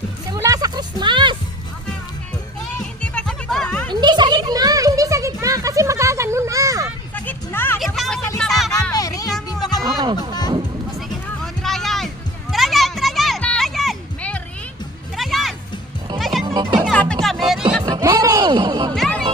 Simula sa Christmas. Hindi ba sa gitna? Hindi sa gitna. Hindi sa gitna. Kasi magaganon na. Sa gitna. Gitna ang salita. Dito ka mo. O sige. O, trial. Trial, trial, trial. Mary. Trial. Trial, trial. Sabi ka, Mary. Mary. Mary.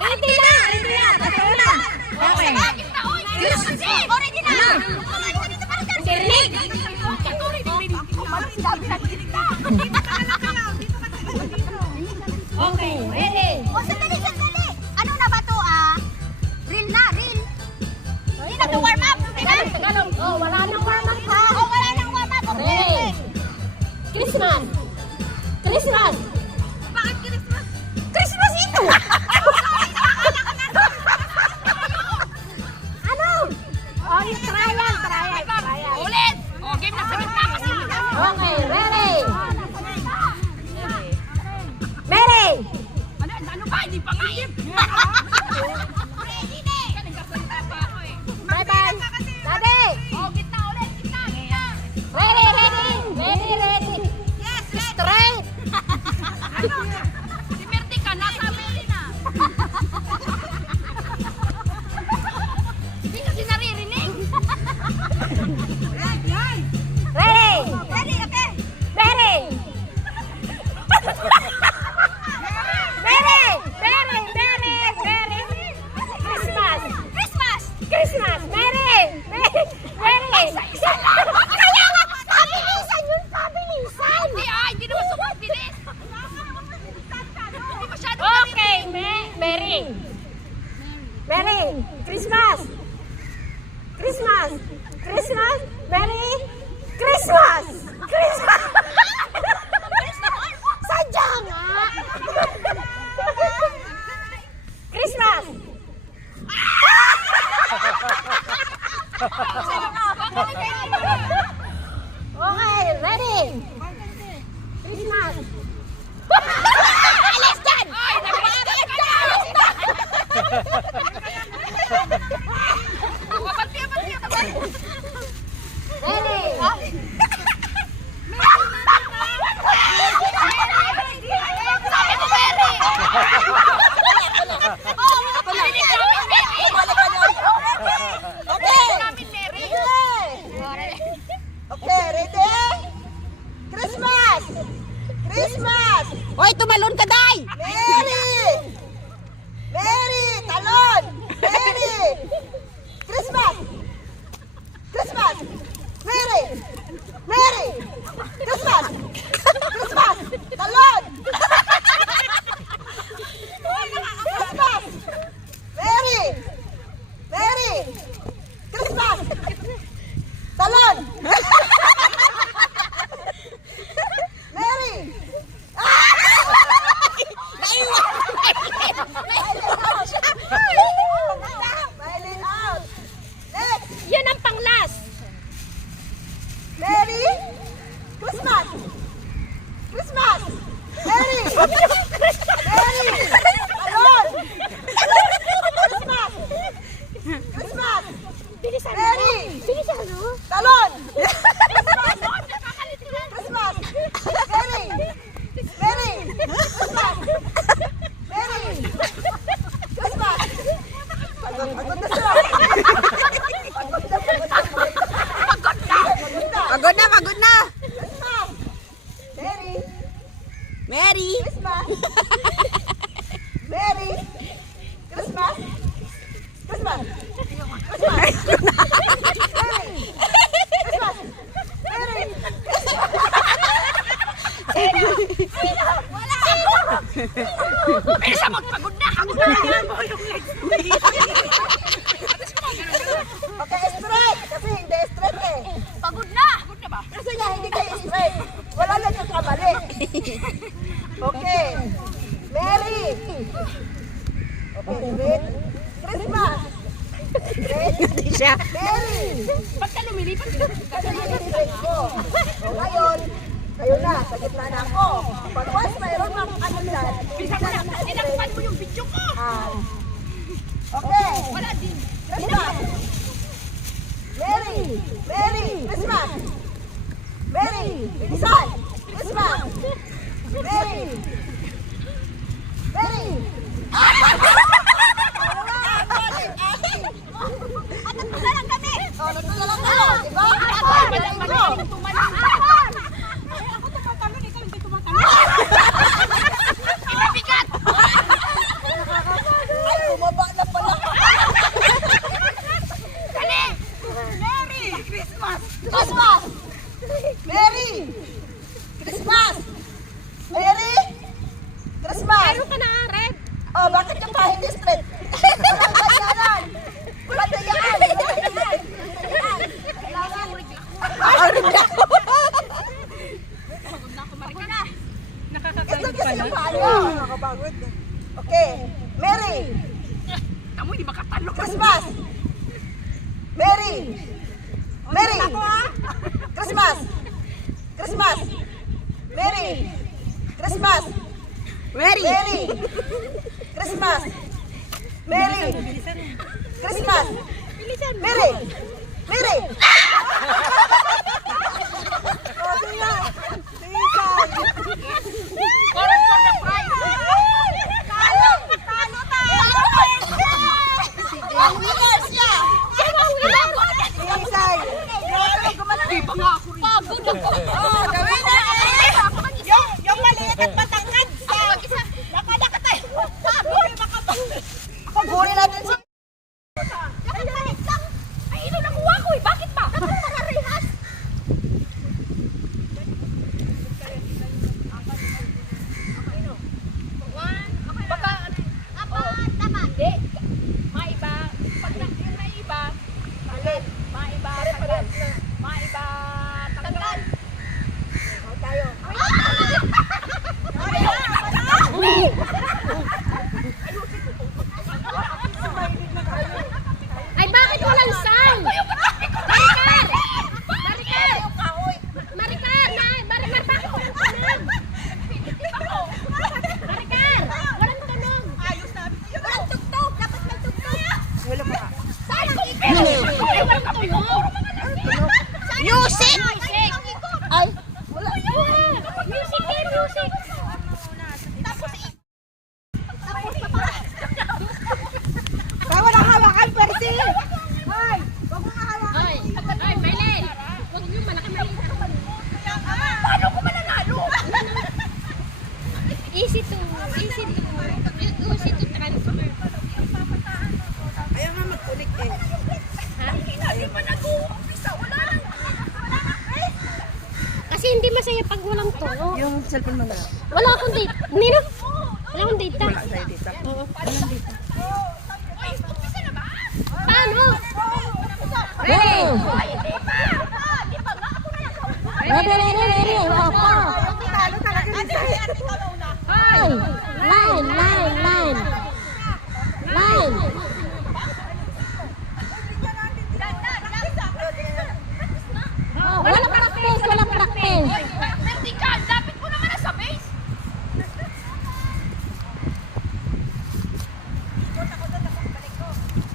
Ready na! Ready na! Patay na! Okay. Okay, ready! O, sandali, sandali. Ano na ba to, Reel na, reel. Hindi na to warm up. Tagalog. Oh, wala nang warm up ha. O, wala nang warm up. Ready! Christmas! Christmas! Bakit Christmas? Christmas ito! Ano? Oh, yung trial, trial, trial. Ulit! O, game na sa gitna kasi. Okay, ready! Mary! Ano ba? Hindi pa nga yun. Ready na eh. Nagkasalita pa ako eh. Bye-bye! Daddy! O, gitna ulit. Gitna, gitna. Ready, ready! Ready, ready! Yes, ready. Straight! Ano? Si Merti ka, nasabi na. Hindi kasi naririnig. Ready! Ready, okay. Ready! Mary! Mary! Mary! Mary! Christmas! Christmas! Christmas! Mary! Mary! Mary! Isa lang! Kaya nga! Pabilisan yun! Pabilisan! Hindi hindi naman sobrang bilis. Hindi masyado Okay! Mary! Mary! Christmas! Christmas! Christmas! Mary! Christmas! Christmas! Sadya nga! Christmas! Okay, ready? Christmas! Alis dyan! Ay, nagpapagod ka na! Babati, babati, babati. Ready? Bilisan mo, pagod na. Okay, straight. Kasi hindi straight eh. Pagod na. Pagod na ba? Kasi nga hindi kayo straight. Wala na yung kamali. Okay. Mary. Okay, straight. Christmas. Straight. Hindi siya. Mary. Ba't ka lumilipat? Kasi straight ko. O ngayon, kayo na, sa gitna na ako. Pag once mayroon mga kanilan, Bilisan mo na. Tinakpan mo yung video ko. okay. Wala din. Christmas. Mary. Mary. Christmas. Mary. Bilisan. Christmas. Mary. Mary. Wala lang kami. Oh, natulala kayo, di ba? Magaling ko. Ako tumatalon, ikaw hindi tumatalon. Inabigat. Ay, bumaba na pala. Dali. Merry Christmas. Christmas. Mary. Christmas. Mary. Christmas. Meron ka na, Red. Oh, bakit yung kahit straight? Walang ganyanan. Walang ganyanan. Nakakakain Ito kasi yung paano. Nakakapagod. Okay. Mary. Kamu hindi makatalo. Christmas. Mary. Mary. Christmas. Christmas. Mary. Christmas. Ready? Mary. Christmas. Mary. Christmas. Mary. Mary. Oh, tingnan. Tingnan. Correct for the prize. Talo. Talo tayo. Ang winners niya. Isay. Grabe, gumanon. Iba nga ako rin. Pagod ako. Oh, the winner is yung maliit at matangkad sa nakadaka tayo. Paghuli natin si Ay, ito nakuha ko eh. Bakit ba? Dapat mga rehas. Baka, tama. Hindi. Maiba. Pag yung maiba, tagal. Maiba, tagal. Maiba, tagal. tayo. Ay, bakit walang sound? Maricar! Maricar! Maricar! Maricar, bakit walang tunog? Maricar! Walang tunog! Walang tugtog. Dapat may tugtog. Wala pa. Saan ang ikot? Ay, walang tunog. Music! Ay, Wala! Music eh, music! kaya walang hawakan, Percy! Ay, wag mo hawakan. Ay, Belen! Huwag niyo, malaki maliit. Paano ko mananalo? Easy to transfer. Ayaw nga mag-connect eh. Hindi pa nag-uumpisa. Wala lang. Kasi hindi masaya pag walang tunog. Yung cellphone mo na. Wala akong data. Nino? Wala akong data. Sa'yo dito. Oo. Ay, umpisa na ba? Paano? Ready! Ay, hindi pa. Di ba nga? Ako na lang kauna. Ready! Opo! Talo talaga ni Sai. Ate, ikaw na una. Ay! Line! Oh, walang practice! Oy, vertical. Lapit mo naman na sa base.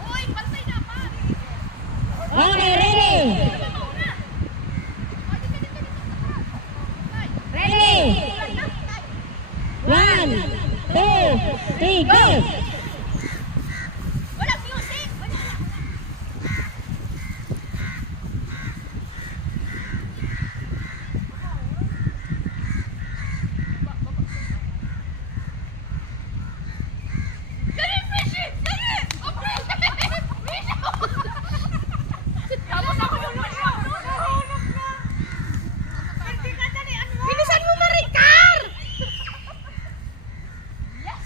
Uy, pantay na pa. Ready! Ready! 1, 2, 3, go! Walang music. Dali, Fishy! Dali! Okay! Fishy! Tapos ako yung nahulog na. Bilisan mo, Maricar! Yes!